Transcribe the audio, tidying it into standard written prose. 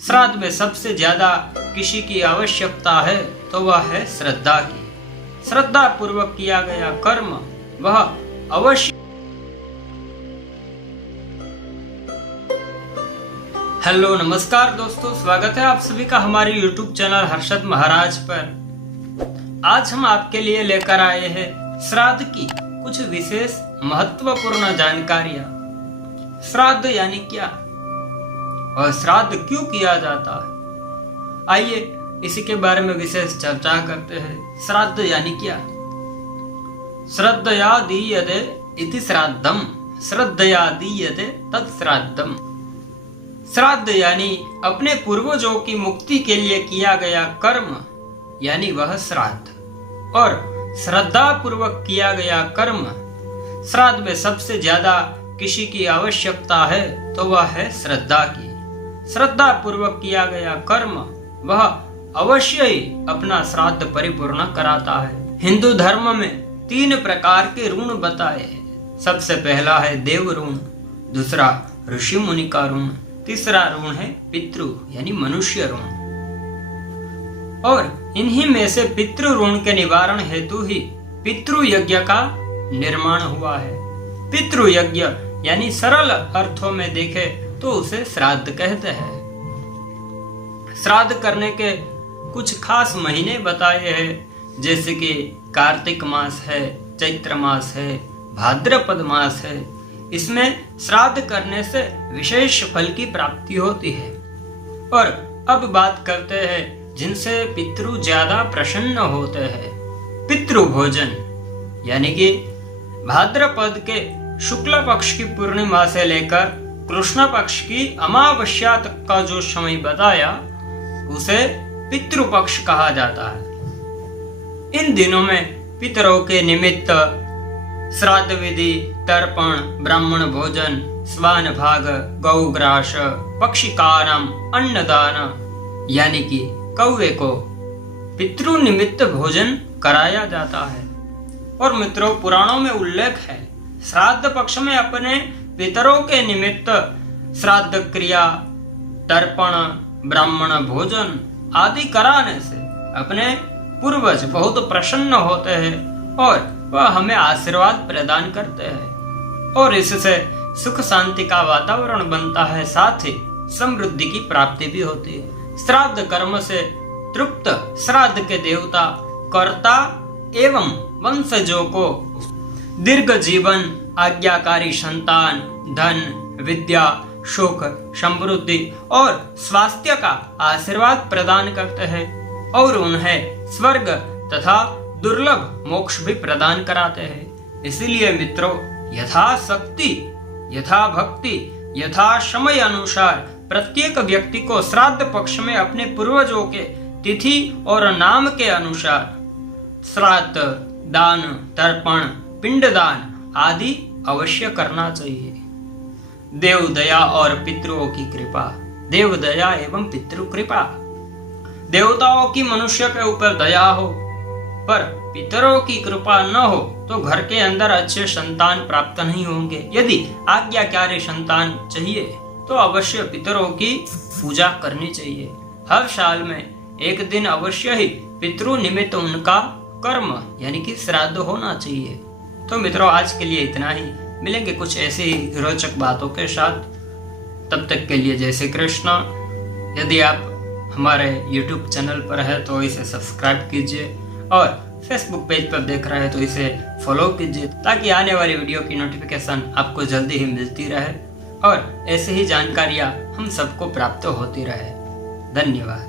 श्राद्ध में सबसे ज्यादा किसी की आवश्यकता है तो वह है श्रद्धा की। श्रद्धा पूर्वक किया गया कर्म वह अवश्य। हेलो नमस्कार दोस्तों, स्वागत है आप सभी का हमारे YouTube चैनल हर्षद महाराज पर। आज हम आपके लिए लेकर आए हैं श्राद्ध की कुछ विशेष महत्वपूर्ण जानकारियां। श्राद्ध यानी क्या और श्राद्ध क्यों किया जाता है, आइए इसी के बारे में विशेष चर्चा करते हैं। श्राद्ध यानी क्या? श्रद्धया दीयते इति श्राद्धम, श्रद्धया दीयते तत्श्राद्धम। श्राद्ध यानी अपने पूर्वजों की मुक्ति के लिए किया गया कर्म, यानी वह श्राद्ध, और श्रद्धा पूर्वक किया गया कर्म। श्राद्ध में सबसे ज्यादा किसी की आवश्यकता है तो वह है श्रद्धा की। श्रद्धा पूर्वक किया गया कर्म वह अवश्य ही अपना श्राद्ध परिपूर्ण कराता है। हिंदू धर्म में 3 प्रकार के ऋण बताए हैं। सबसे पहला है देव ऋण, दूसरा ऋषि मुनि का ऋण, तीसरा ऋण है पितृ यानी मनुष्य ऋण। और इन्हीं में से पितृ ऋण के निवारण हेतु ही पितृ यज्ञ का निर्माण हुआ है। पितृ यज्ञ यानी सरल अर्थों में देखे तो उसे श्राद्ध कहते हैं। श्राद्ध करने के कुछ खास महीने बताए हैं, जैसे कि कार्तिक मास है, चैत्र मास है, भाद्रपद मास है। इसमें श्राद्ध करने से विशेष फल की प्राप्ति होती है। और अब बात करते हैं जिनसे पितृ ज्यादा प्रसन्न होते हैं। पितृ भोजन यानी कि भाद्रपद के शुक्ल पक्ष की पूर्णिमा से लेकर कृष्ण पक्ष की अमावस्या तक का जो समय बताया उसे पितृपक्ष कहा जाता है। इन दिनों में पितरों के निमित्त श्राद्ध विधि, तर्पण, ब्राह्मण भोजन, स्वान भाग, गौग्रास, पक्षिकानाम अन्नदान यानी कि कौवे को पितृ निमित्त भोजन कराया जाता है। और मित्रों, पुराणों में उल्लेख है श्राद्ध पक्ष में अपने पितरों के निमित्त श्राद्ध क्रिया, तर्पण, ब्राह्मण भोजन आदि कराने से अपने पूर्वज बहुत प्रसन्न होते हैं और वह हमें आशीर्वाद प्रदान करते हैं, और इससे सुख शांति का वातावरण बनता है, साथ ही समृद्धि की प्राप्ति भी होती है। श्राद्ध कर्म से तृप्त श्राद्ध के देवता कर्ता एवं वंशजों को दीर्घ जीवन, आज्ञाकारी संतान, धन, विद्या, सुख, समृद्धि और स्वास्थ्य का आशीर्वाद प्रदान करते हैं और उन्हें स्वर्ग तथा दुर्लभ मोक्ष भी प्रदान कराते हैं। इसलिए मित्रों, यथाशक्ति, यथा भक्ति, यथा समय अनुसार प्रत्येक व्यक्ति को श्राद्ध पक्ष में अपने पूर्वजों के तिथि और नाम के अनुसार श्राद्ध, दान, तर्पण, पिंडदान आदि अवश्य करना चाहिए। देव दया और पितरों की कृपा। देव दया एवं पितृ कृपा। देवताओं की मनुष्य के ऊपर दया हो, पर पितरों की कृपा न हो तो घर के अंदर अच्छे संतान प्राप्त नहीं होंगे। यदि आज्ञाकारी संतान चाहिए तो अवश्य पितरों की पूजा करनी चाहिए। हर साल में एक दिन अवश्य ही पितृ निमित्त उनका कर्म यानी कि श्राद्ध होना चाहिए। तो मित्रों, आज के लिए इतना ही। मिलेंगे कुछ ऐसी रोचक बातों के साथ। तब तक के लिए जय श्री कृष्ण। यदि आप हमारे YouTube चैनल पर है तो इसे सब्सक्राइब कीजिए, और Facebook पेज पर देख रहे हैं तो इसे फॉलो कीजिए, ताकि आने वाली वीडियो की नोटिफिकेशन आपको जल्दी ही मिलती रहे और ऐसे ही जानकारियाँ हम सबको प्राप्त होती रहे। धन्यवाद।